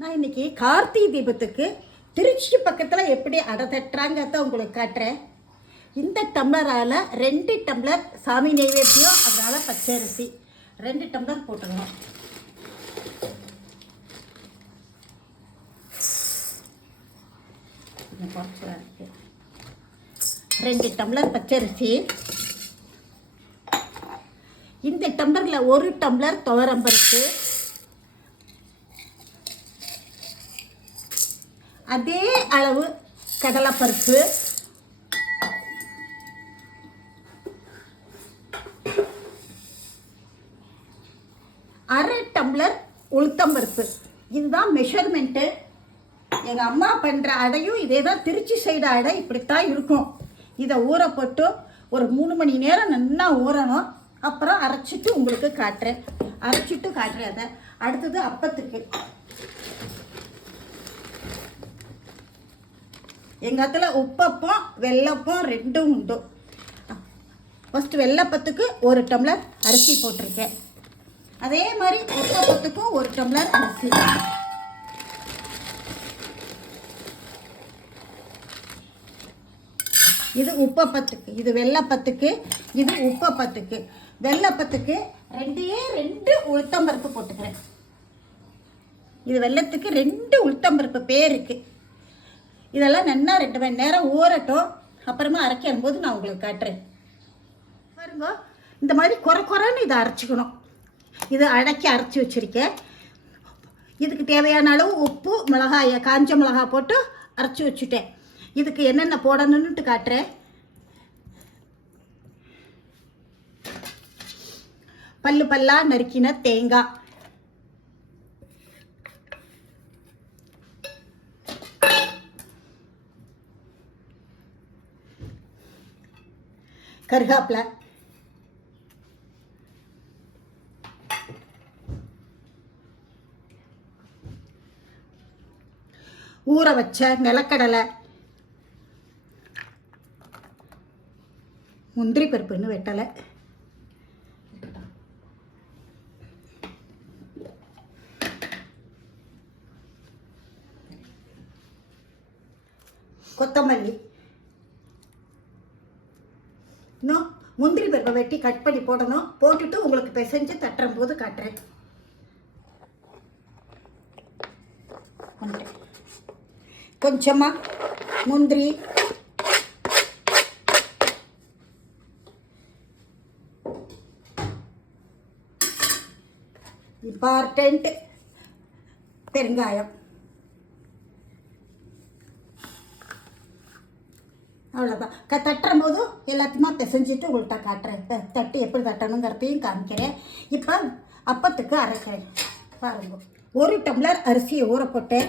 நான் இன்னைக்கு கார்த்திகை தீபத்துக்கு திருச்சி பக்கத்தில் எப்படி அடை தட்டுறாங்கிறத உங்களுக்கு காட்டுறேன். இந்த டம்ளரால் 2 டம்ளர் சாமி நைவேத்தியம், அதனால் பச்சரிசி 2 டம்ளர் போட்டுக்கணும். இருக்கு 2 டம்ளர் பச்சரிசி. இந்த டம்ளரில் 1 டம்ளர் துவரம்பருப்பு, அதே அளவு கடலைப்பருப்பு, அரை டம்ளர் உளுத்தம்பருப்பு. இதுதான் மெஷர்மெண்ட்டு. எங்கள் அம்மா பண்ணுற அடையும் இதே தான். திருச்சி சைடு அடை இப்படித்தான் இருக்கும். இதை ஊற போட்டு ஒரு 3 மணி நேரம் நல்லா ஊறணும். அப்புறம் அரைச்சிட்டு உங்களுக்கு காட்டுறேன். அதை அடுத்தது அப்பத்துக்கு. எங்கள் இடத்துல உப்பப்பம் வெள்ளப்பம் 2ம் உண்டு. ஃபஸ்ட்டு வெள்ளப்பத்துக்கு 1 டம்ளர் அரிசி போட்டிருக்கேன். அதே மாதிரி உப்பப்பத்துக்கும் 1 டம்ளர் அரிசி. இது உப்பப்பத்துக்கு, இது வெள்ளப்பத்துக்கு, இது உப்பப்பத்துக்கு. வெள்ளப்பத்துக்கு 2 உளுத்தம்பருப்பு போட்டுக்கிறேன். இது வெள்ளத்துக்கு 2 உளுத்தம்பருப்பு பேருக்கு. இதெல்லாம் நல்லா 2 மணி நேரம் ஊறட்டும். அப்புறமா அரைக்கும் போது நான் உங்களுக்கு காட்டுறேன். பாருங்க, இந்த மாதிரி குறைன்னு இதை அரைச்சிக்கணும். இது அரைச்சி வச்சுருக்கேன். இதுக்கு தேவையான அளவு உப்பு, மிளகாயை காஞ்ச மிளகாய் போட்டு அரைச்சி வச்சுட்டேன். இதுக்கு என்னென்ன போடணுன்னுட்டு காட்டுறேன். பல்லாக நறுக்கின தேங்காய், கருகாப்பிலை, ஊற வச்ச நிலக்கடலை, முந்திரி பருப்புன்னு வெட்டலை, கொத்தமல்லி. இன்னும் முந்திரி பருப்பை வெட்டி கட் பண்ணி போடணும். போட்டுட்டு உங்களுக்கு பிசைஞ்சு தட்டுற போது காட்டுறேன். கொஞ்சமாக முந்திரி, இம்பார்ட்டண்ட் பெருங்காயம். அவ்வளோதான். தட்டுற போதும் எல்லாத்தையுமா பிசைஞ்சிட்டு உங்கள்கிட்ட காட்டுறேன். தட்டு எப்படி தட்டணுங்கிறதையும் காமிக்கிறேன். இப்போ அப்பத்துக்கு அரைக்கிறேன். பாருங்க, 1 டம்ளர் அரிசியை ஊற போட்டேன்.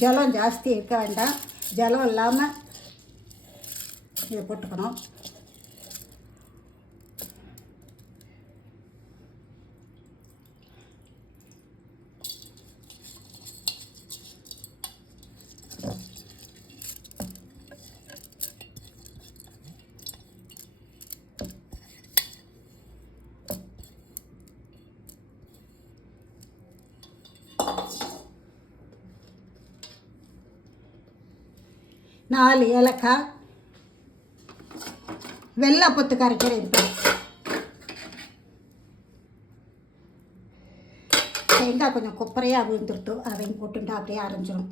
ஜலம் ஜாஸ்தி இருக்க வேண்டாம். ஜலம் இல்லாமல் இதை போட்டுக்கணும். நாலு ஏலக்காய், வெள்ளப்பத்துக்கு அரைக்கிறேன். இப்போ தேங்காய் கொஞ்சம் கொப்பரையாக விழுந்துட்டு அதையும் போட்டுட்டு அப்படியே அரைஞ்சிடும்.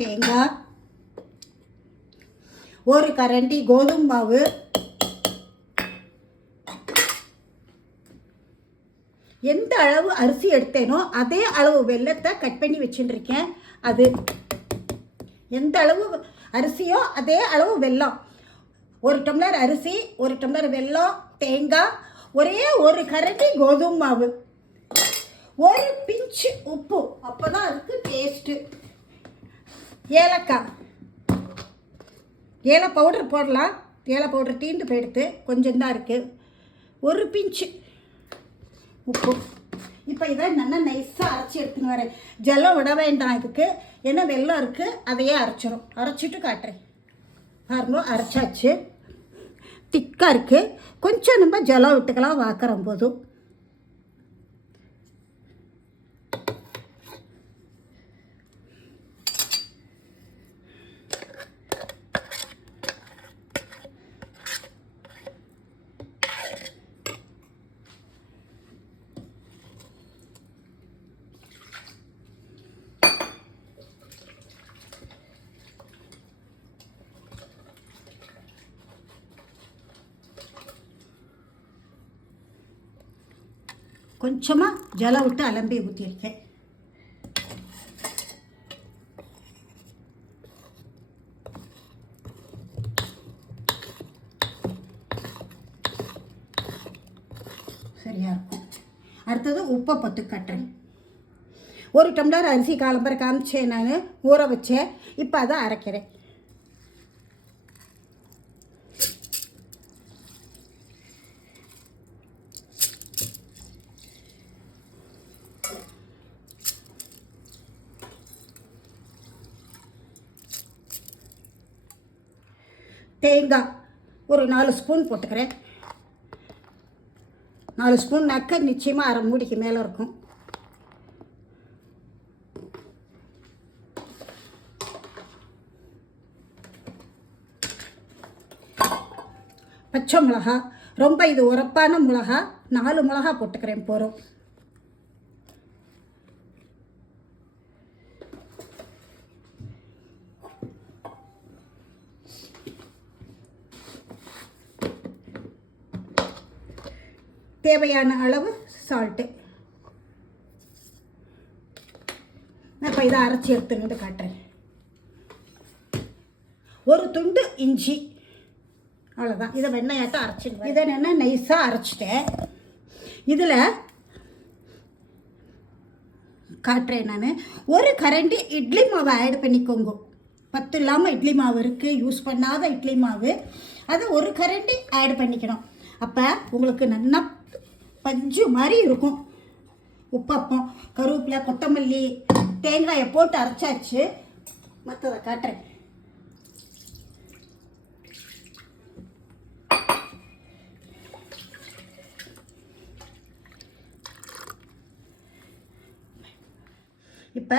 தேங்காய், 1 கரண்டி கோதுமை மாவு, எந்த அளவு அரிசி எடுத்தேனோ அதே அளவு வெல்லத்தை கட் பண்ணி வச்சுட்டுருக்கேன். அது எந்த அளவு அரிசியோ அதே அளவு வெல்லம். 1 டம்ளர் அரிசி, 1 டம்ளர் வெல்லம், தேங்காய், ஒரே 1 கரண்டி கோதுமை மாவு, 1 பிஞ்சு உப்பு. அப்போ தான் அதுக்கு டேஸ்ட்டு. ஏலக்காய், ஏல பவுடர் போடலாம். ஏல பவுடர் தீண்டு போயிடுத்து, கொஞ்சம் தான் இருக்குது. 1 பிஞ்சு உப்பு. இப்போ இதை நல்லா நைஸாக அரைச்சி எடுத்துன்னு வரேன். ஜலம் விட வேண்டாம் இதுக்கு, ஏன்னா வெல்லம் இருக்குது, அதையே அரைச்சிரும். அரைச்சிட்டு காட்டுறேன் பாருங்க. அரைச்சாச்சு, திக்காக இருக்குது. கொஞ்சம் நம்ம ஜலம் விட்டுக்கலாம் வாக்கிற போதும். கொஞ்சமாக ஜலம் விட்டு அலம்பி ஊற்றிருக்கேன். சரியாக இருக்கும். அடுத்தது உப்பை பத்து கட்டுறேன். 1 டம்ளர் அரிசி காலம்பரை காமிச்சேன், நான் ஊற வச்சேன். இப்போ அதை அரைக்கிறேன். தேங்காய் ஒரு 4 ஸ்பூன் போட்டுக்கிறேன். 4 ஸ்பூன் நக்க நிச்சயமாக அரை மூடிக்கு மேலே இருக்கும். பச்சை மிளகா, ரொம்ப இது உரப்பான மிளகா, 4 மிளகா போட்டுக்கிறேன் போகிறோம். தேவையான அளவு சால்ட்டு. நான் இப்போ இதை அரைச்சி எடுத்துன்னு காட்டுறேன். ஒரு துண்டு இஞ்சி, அவ்வளோதான். இதை வெண்ணெயாட்டம் அரைச்சிடுவேன். இதை நான் நைஸாக அரைச்சிட்டேன். இதில் காட்டுறேன் நான். ஒரு கரண்டி இட்லி மாவை ஆட் பண்ணிக்கோங்க. 10 இல்லாமல் இட்லி மாவு இருக்குது, யூஸ் பண்ணாத இட்லி மாவு, அதை ஒரு கரண்டி ஆட் பண்ணிக்கணும். அப்போ உங்களுக்கு நல்லா பஞ்சு மாதிரி இருக்கும் உப்பப்பம். கருவேப்பிலை, கொத்தமல்லி, தேங்காயை போட்டு அரைச்சாச்சு. மற்றதை காட்டுறேன். இப்போ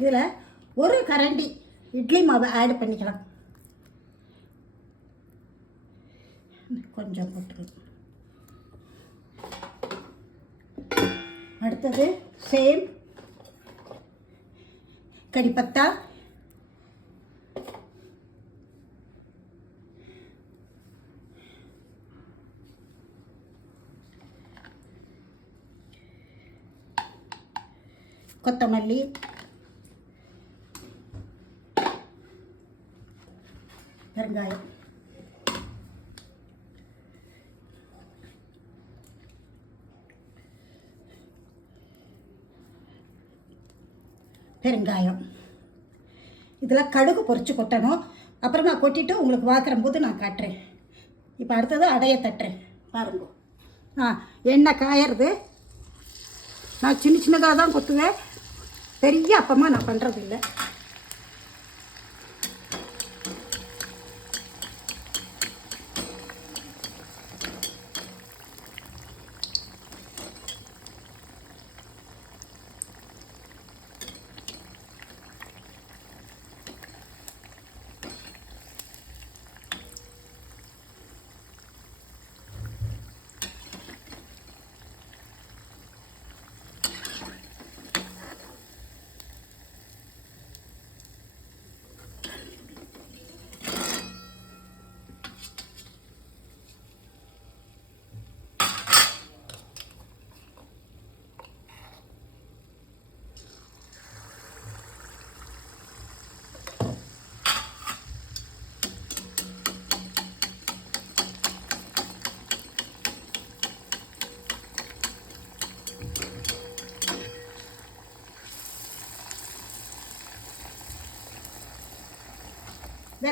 இதில் ஒரு கரண்டி இட்லி மாவை ஆட் பண்ணிக்கலாம். கொஞ்சம் போட்டுக்கலாம். அடுத்தது சேம் கறிப்பத்தா, கொத்தமல்லி, பெருங்காயம். பெருங்காயம். இதில் கடுகு பொரிச்சு கொட்டணும். அப்புறம் நான் கொட்டிட்டு உங்களுக்கு வாக்குற போது நான் காட்டுறேன். இப்போ அடுத்தது அடைய தட்டுறேன் பாருங்க. எண்ணெய் காயறது. நான் சின்ன சின்னதாக தான் கொத்துவேன், பெரிய அப்பமாக நான் பண்ணுறது இல்லை.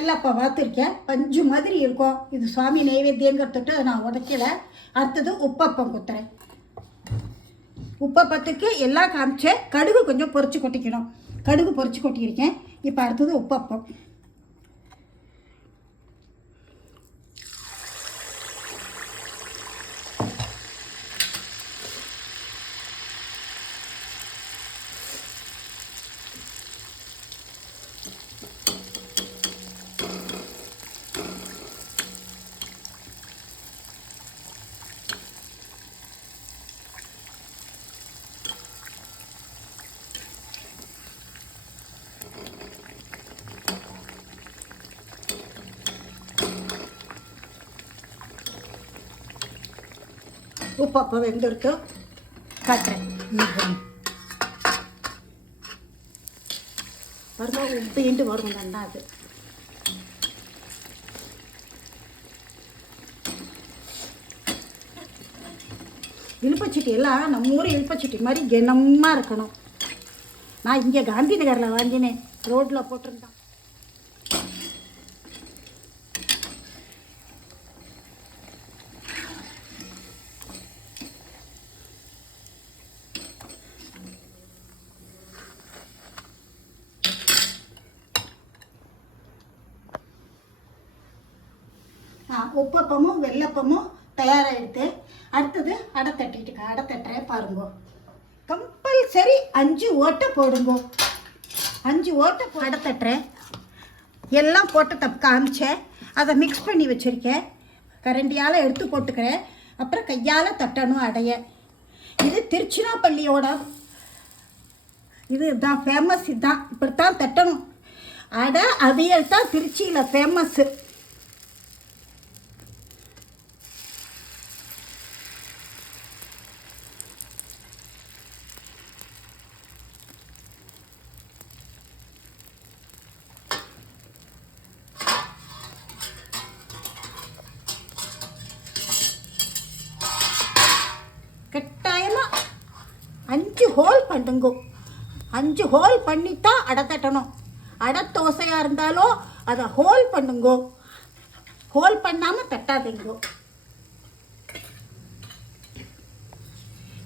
வெள்ளப்பம் பார்த்துருக்கேன், பஞ்சு மாதிரி இருக்கும். இது சுவாமி நைவேத்தியங்கிறதுட்டு நான் உடைக்கல. அடுத்தது உப்பப்பம் குத்துறேன். உப்பப்பத்துக்கு எல்லாம் காமிச்சேன். கடுகு கொஞ்சம் பொரிச்சு கொட்டிக்கணும். கடுகு பொரிச்சு கொட்டியிருக்கேன். இப்போ அடுத்தது உப்பப்பம். உப்பப்போ வெந்துடுத்து காட்டுறேன். பாருங்க, உப்பின்ட்டு வரும் நல்லா. அது இழுப்பச்சட்டி எல்லாம் நம்ம ஊர் இழுப்பச்சட்டி மாதிரி கனமாக இருக்கணும். நான் இங்கே காந்தி நகரில் வாங்கினேன், ரோட்டில் போட்டிருந்தேன். உப்பப்பமும் வெள்ளப்பமும் தயாராகிடுது. அடுத்தது அடை தட்டுறேன் பாருங்க. கம்பல்சரி 5 ஓட்டை போடுங்க. 5 ஓட்டை அடை தட்டுறேன். எல்லாம் போட்டு காமிச்சேன். அதை மிக்ஸ் பண்ணி வச்சுருக்கேன். கரண்டியால் எடுத்து போட்டுக்கிறேன். அப்புறம் கையால் தட்டணும் அடைய. இது திருச்சிராப்பள்ளியோட இதுதான் ஃபேமஸ். இதுதான் இப்படித்தான் தட்டணும். அடை அவியல் தான் திருச்சியில் ஃபேமஸ்ஸு. கட்டாயமாக 5 ஹோல் பண்ணுங்க. 5 ஹோல் பண்ணித்தான் அடை தட்டணும். அடை தோசையாக இருந்தாலும் அதை ஹோல் பண்ணுங்கோ. ஹோல் பண்ணாமல் தட்டாதீங்கோ.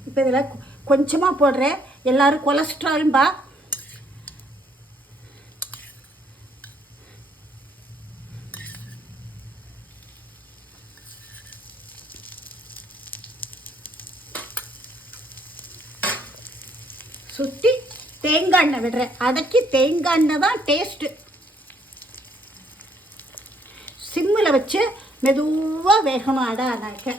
இப்போ இதில் கொஞ்சமாக போடுறேன். எல்லோரும் கொலஸ்ட்ரால்பா. சுற்றி தேங்காய் எண்ணெய் விடுறேன். அடைக்கி தேங்காய் எண்ணெய் தான் டேஸ்ட்டு. சிம்மில் வச்சு மெதுவாக வேகணும் அடை அடைக்க.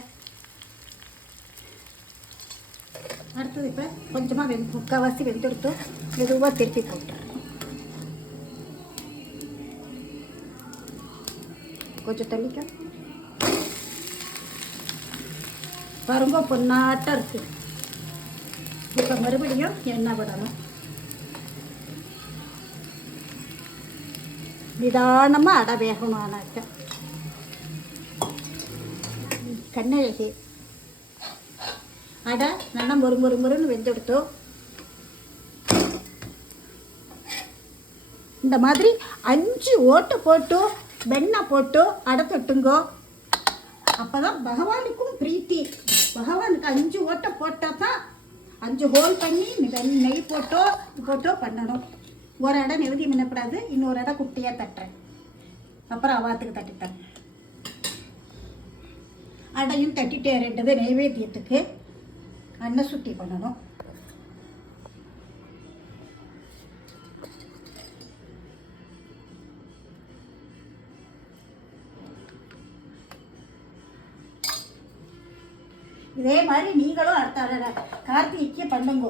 அடுத்தது இப்போ கொஞ்சமாக முக்கால்வாசி வெந்தெடுத்து மெதுவாக திருப்பி போட்டுறேன். கொஞ்சம் தள்ளிக்க பாருங்க, பொன்னாட்டம் இருக்குது. இப்போ மறுபடியும் எண்ணெய் விடணும். நிதானமாக அடை வேகணும். ஆனாக்க கண்ணழகி அடை நல்லா முறுமுறுன்னு வெந்தெடுத்தோம். இந்த மாதிரி 5 ஓட்டை போட்டு வெண்ணெய் போட்டு அடை தட்டுங்கோ. அப்போ தான் பகவானுக்கும் பிரீத்தி. பகவானுக்கு 5 ஓட்டை போட்டால் தான் 5 ஹோல் பண்ணி நெய் போட்டோ பண்ணணும். ஒரு அடை நெருதி மின்னப்படாது. இன்னொரு அடை குட்டியாக தட்டுறேன். அப்புறம் அவாத்துக்கு தட்டித்தரேன். அடையும் தட்டிட்டே ரெண்டது நைவேத்தியத்துக்கு அன்ன சுத்தி பண்ணணும். இதே மாதிரி நீங்களும் அடுத்த கார்த்திகைக்கு பண்ணுங்க.